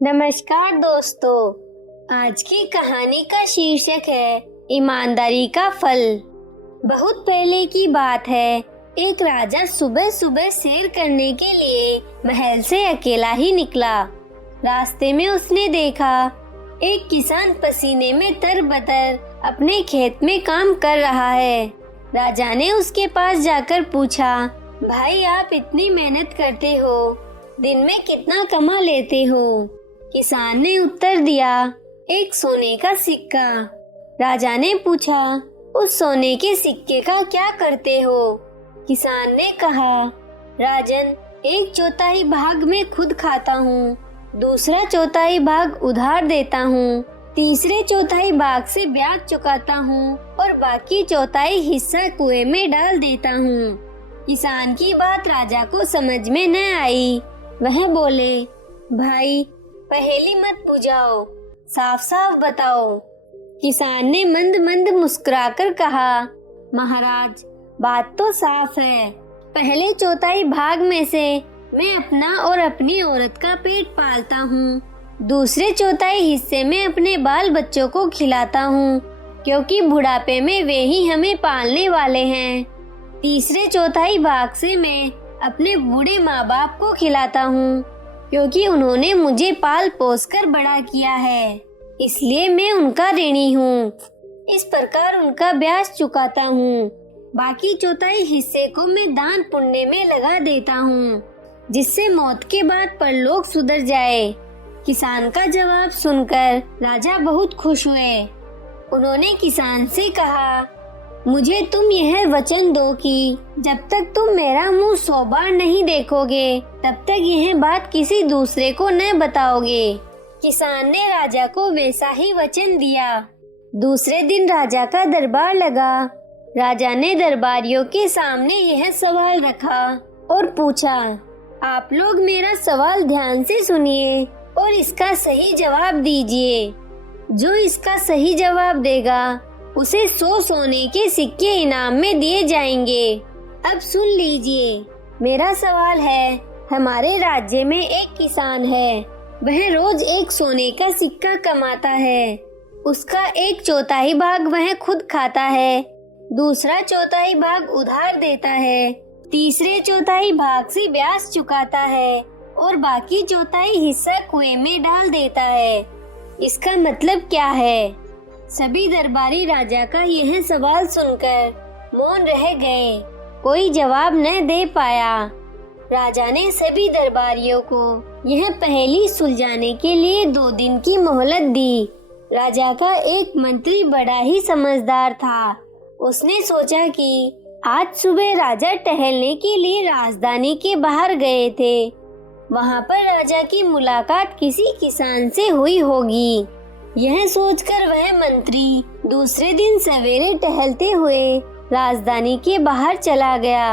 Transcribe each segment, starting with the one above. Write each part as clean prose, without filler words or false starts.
नमस्कार दोस्तों, आज की कहानी का शीर्षक है ईमानदारी का फल। बहुत पहले की बात है, एक राजा सुबह सुबह सैर करने के लिए महल से अकेला ही निकला। रास्ते में उसने देखा एक किसान पसीने में तरबतर अपने खेत में काम कर रहा है। राजा ने उसके पास जाकर पूछा, भाई आप इतनी मेहनत करते हो, दिन में कितना कमा लेते हो? किसान ने उत्तर दिया, एक सोने का सिक्का। राजा ने पूछा, उस सोने के सिक्के का क्या करते हो? किसान ने कहा, राजन, एक चौथाई भाग मैं खुद खाता हूँ, दूसरा चौथाई भाग उधार देता हूँ, तीसरे चौथाई भाग से ब्याज चुकाता हूँ और बाकी चौथाई हिस्सा कुएं में डाल देता हूँ। किसान की बात राजा को समझ में न आई। वह बोले, भाई पहेली मत बुझाओ, साफ साफ बताओ। किसान ने मंद मंद मुस्कुराकर कहा, महाराज बात तो साफ है। पहले चौथाई भाग में से मैं अपना और अपनी औरत का पेट पालता हूँ, दूसरे चौथाई हिस्से में अपने बाल बच्चों को खिलाता हूँ, क्योंकि बुढ़ापे में वे ही हमें पालने वाले हैं। तीसरे चौथाई भाग से मैं अपने बूढ़े माँ बाप को खिलाता हूँ, क्योंकि उन्होंने मुझे पाल पोस कर बड़ा किया है, इसलिए मैं उनका ऋणी हूँ। इस प्रकार उनका ब्याज चुकाता हूँ। बाकी चौथाई हिस्से को मैं दान पुण्य में लगा देता हूँ, जिससे मौत के बाद परलोक सुधर जाए। किसान का जवाब सुनकर राजा बहुत खुश हुए। उन्होंने किसान से कहा, मुझे तुम यह वचन दो कि जब तक तुम मेरा मुंह 100 बार नहीं देखोगे, तब तक यह बात किसी दूसरे को न बताओगे। किसान ने राजा को वैसा ही वचन दिया। दूसरे दिन राजा का दरबार लगा। राजा ने दरबारियों के सामने यह सवाल रखा और पूछा, आप लोग मेरा सवाल ध्यान से सुनिए और इसका सही जवाब दीजिए। जो इसका सही जवाब देगा उसे 100 सोने के सिक्के इनाम में दिए जाएंगे। अब सुन लीजिए, मेरा सवाल है, हमारे राज्य में एक किसान है, वह रोज एक सोने का सिक्का कमाता है। उसका एक चौथाई भाग वह खुद खाता है, दूसरा चौथाई भाग उधार देता है, तीसरे चौथाई भाग से ब्याज चुकाता है और बाकी चौथाई हिस्सा कुएं में डाल देता है। इसका मतलब क्या है? सभी दरबारी राजा का यह सवाल सुनकर मौन रह गए। कोई जवाब न दे पाया। राजा ने सभी दरबारियों को यह पहेली सुलझाने के लिए 2 दिन की मोहलत दी। राजा का एक मंत्री बड़ा ही समझदार था। उसने सोचा कि आज सुबह राजा टहलने के लिए राजधानी के बाहर गए थे। वहाँ पर राजा की मुलाकात किसी किसान से हुई होगी। यह सोचकर वह मंत्री दूसरे दिन सवेरे टहलते हुए राजधानी के बाहर चला गया।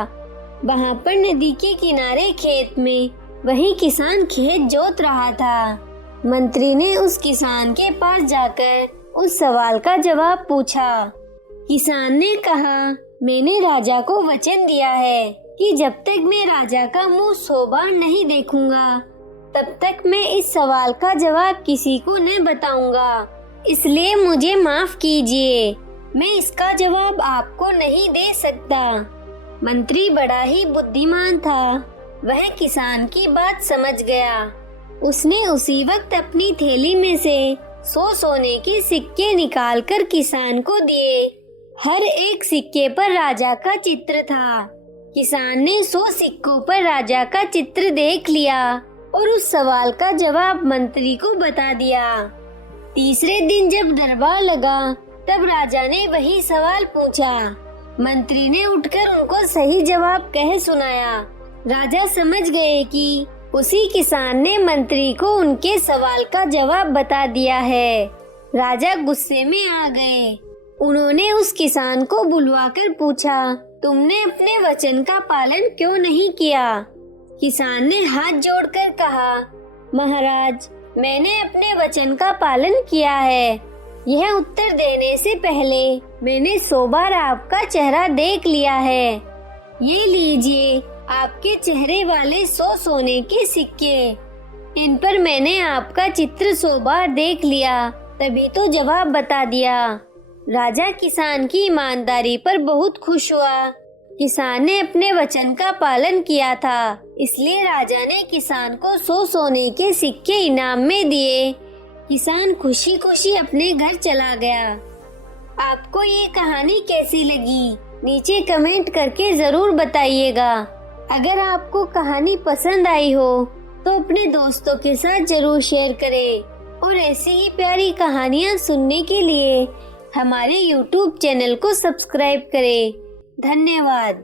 वहाँ पर नदी के किनारे खेत में वही किसान खेत जोत रहा था। मंत्री ने उस किसान के पास जाकर उस सवाल का जवाब पूछा। किसान ने कहा, मैंने राजा को वचन दिया है कि जब तक मैं राजा का मुंह 100 बार नहीं देखूंगा, तब तक मैं इस सवाल का जवाब किसी को न बताऊंगा, इसलिए मुझे माफ कीजिए, मैं इसका जवाब आपको नहीं दे सकता। मंत्री बड़ा ही बुद्धिमान था। वह किसान की बात समझ गया। उसने उसी वक्त अपनी थैली में से 100 सोने के सिक्के निकालकर किसान को दिए। हर एक सिक्के पर राजा का चित्र था। किसान ने 100 सिक्कों पर राजा का चित्र देख लिया और उस सवाल का जवाब मंत्री को बता दिया। तीसरे दिन जब दरबार लगा, तब राजा ने वही सवाल पूछा। मंत्री ने उठकर उनको सही जवाब कह सुनाया। राजा समझ गए कि उसी किसान ने मंत्री को उनके सवाल का जवाब बता दिया है। राजा गुस्से में आ गए। उन्होंने उस किसान को बुलवाकर पूछा, तुमने अपने वचन का पालन क्यों नहीं किया? किसान ने हाथ जोड़कर कहा, महाराज, मैंने अपने वचन का पालन किया है। यह उत्तर देने से पहले मैंने 100 बार आपका चेहरा देख लिया है। ये लीजिए आपके चेहरे वाले 100 सोने के सिक्के। इन पर मैंने आपका चित्र 100 बार देख लिया, तभी तो जवाब बता दिया। राजा किसान की ईमानदारी पर बहुत खुश हुआ। किसान ने अपने वचन का पालन किया था, इसलिए राजा ने किसान को 100 सोने के सिक्के इनाम में दिए। किसान खुशी खुशी अपने घर चला गया। आपको ये कहानी कैसी लगी? नीचे कमेंट करके जरूर बताइएगा। अगर आपको कहानी पसंद आई हो तो अपने दोस्तों के साथ जरूर शेयर करें और ऐसी ही प्यारी कहानियाँ सुनने के लिए हमारे YouTube चैनल को सब्सक्राइब करें। धन्यवाद।